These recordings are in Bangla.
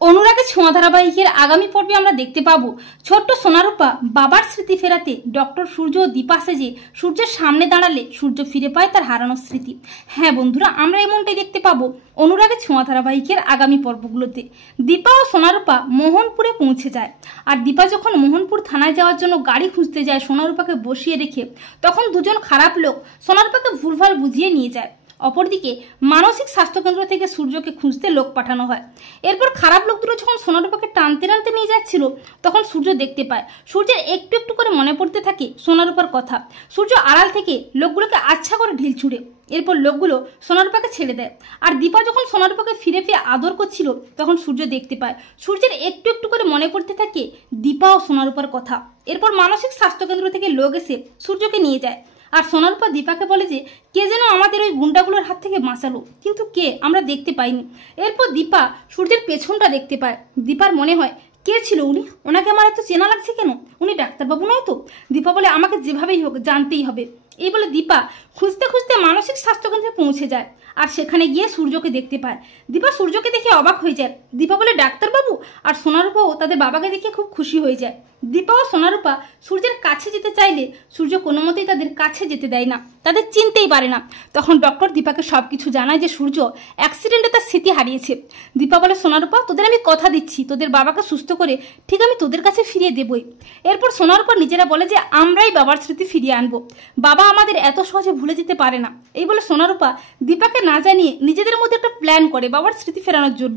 অনুরাগের ছোঁয়া ধারাবাহিকের আগামী পর্বে আমরা দেখতে পাবো ছোট্ট সোনারূপা বাবার স্মৃতি ফেরাতে ডক্টর সূর্য ও দীপা সেজে সূর্যের সামনে দাঁড়ালে সূর্য ফিরে পায় তার হারানো স্মৃতি। হ্যাঁ বন্ধুরা, আমরা এমনটাই দেখতে পাবো অনুরাগের ছোঁয়া ধারাবাহিকের আগামী পর্বগুলোতে। দীপা ও সোনারূপা মোহনপুরে পৌঁছে যায়, আর দীপা যখন মোহনপুর থানায় যাওয়ার জন্য গাড়ি খুঁজতে যায় সোনারূপাকে বসিয়ে রেখে, তখন দুজন খারাপ লোক সোনারূপাকে ভুলভাল বুঝিয়ে নিয়ে যায়। অপরদিকে মানসিক স্বাস্থ্যকেন্দ্র থেকে সূর্যকে খুঁজতে লোক পাঠানো হয়। এরপর খারাপ লোক দুটো যখন সোনারূপাকে টানতে টানতে নিয়ে যাচ্ছিল, তখন সূর্য দেখতে পায় সূর্যের একটু একটু করে মনে পড়তে থাকে সোনারূপার কথা। সূর্য আড়াল থেকে লোকগুলোকে আচ্ছা করে ঢিল ছুড়ে, এরপর লোকগুলো সোনারূপাকে ছেড়ে দেয়। আর দীপা যখন সোনারূপাকে ফিরে পেয়ে আদর করছিল, তখন সূর্য দেখতে পায় সূর্যের একটু একটু করে মনে পড়তে থাকে দীপা ও সোনারূপার কথা। এরপর মানসিক স্বাস্থ্যকেন্দ্র থেকে লোক এসে সূর্যকে নিয়ে যায়, আর সোনারূপা দীপাকে বলে যে কে যেন আমাদের ওই গুন্ডাগুলোর হাত থেকে বাঁচালো, কিন্তু কে আমরা দেখতে পাইনি। এরপর দীপা সূর্যের পেছনটা দেখতে পায়। দীপার মনে হয় কে ছিল উনি, ওনাকে আমার এত চেনা লাগছে কেন, উনি ডাক্তারবাবু নয় তো? দীপা বলে আমাকে যেভাবেই হোক জানতেই হবে। এই বলে দীপা খুঁজতে খুঁজতে মানসিক স্বাস্থ্যকেন্দ্রে পৌঁছে যায়, আর সেখানে গিয়ে সূর্যকে দেখতে পায়। দীপা সূর্যকে দেখে অবাক হয়ে যায়। দীপা বলে ডাক্তারবাবু, আর সোনারূপাও তাদের বাবাকে দেখে খুব খুশি হয়ে যায়। দীপা ও সোনারূপা সূর্যের কাছে যেতে চাইলে সূর্য কোনো মতেই তাদের কাছে যেতে দেয় না, তাদের চিনতেই পারে না। তখন ডক্টর দীপাকে সবকিছু জানায় যে সূর্য অ্যাক্সিডেন্টে তার স্মৃতি হারিয়েছে। দীপা বলে সোনারূপা, তোদের আমি কথা দিচ্ছি তোদের বাবাকে সুস্থ করে ঠিক আমি তোদের কাছে ফিরিয়ে দেবই। এরপর সোনারূপা নিজেরা বলে যে আমরাই বাবার স্মৃতি ফিরিয়ে আনবো, বাবা আমাদের এত সহজে ভুলে যেতে পারে না। এই বলে সোনারূপা দীপাকে না জানিয়ে নিজেদের মধ্যে একটা প্ল্যান করে বাবার স্মৃতি ফেরানোর জন্য।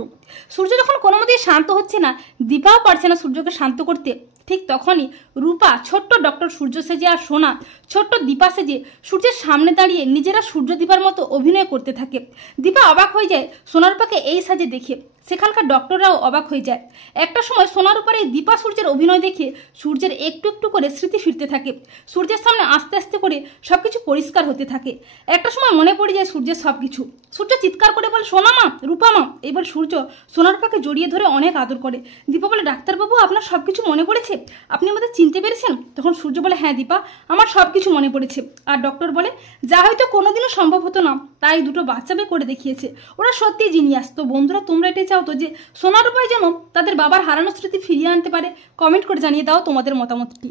সূর্য যখন কোনো মতেই শান্ত হচ্ছে না, দীপাও পারছে না সূর্যকে শান্ত করতে, ঠিক তখনই রূপা ছোট্ট ডক্টর সূর্য সেজে আর সোনা ছোট্ট দীপা সেজে সূর্যের সামনে দাঁড়িয়ে নিজেরা সূর্য দীপার মতো অভিনয় করতে থাকে। দীপা অবাক হয়ে যায় সোনারূপাকে এই সাজে দেখে, সেখানকার ডক্টররাও অবাক হয়ে যায়। একটা সময় সোনারূপার এই দীপা সূর্যের অভিনয় দেখে সূর্যের একটু একটু করে স্মৃতি ফিরতে থাকে। সূর্যের সামনে আস্তে আস্তে করে সবকিছু পরিষ্কার হতে থাকে। একটা সময় মনে পড়ে যায় সূর্যের সবকিছু। সূর্য চিৎকার করে বলে সোনা মা, রূপা মা। এবার সূর্য সোনারূপাকে জড়িয়ে ধরে অনেক আদর করে। দীপা বলে ডাক্তারবাবু, আপনার সবকিছু মনে পড়েছে, আপনি আমাদের চিনতে পেরেছেন? তখন সূর্য বলে হ্যাঁ দীপা, আমার সবকিছু মনে পড়েছে। আর ডক্টর বলে যা হয়তো কোনোদিনও সম্ভব হতো না, তাই দুটো বাচ্চাকে করে দেখিয়েছে, ওরা সত্যিই জিনিয়াস। তো বন্ধুরা, তোমরা এটাই চাও তো যে সোনারূপাই যেন তাদের বাবার হারানো স্মৃতি ফিরিয়ে আনতে পারে? কমেন্ট করে জানিয়ে দাও তোমাদের মতামতটি।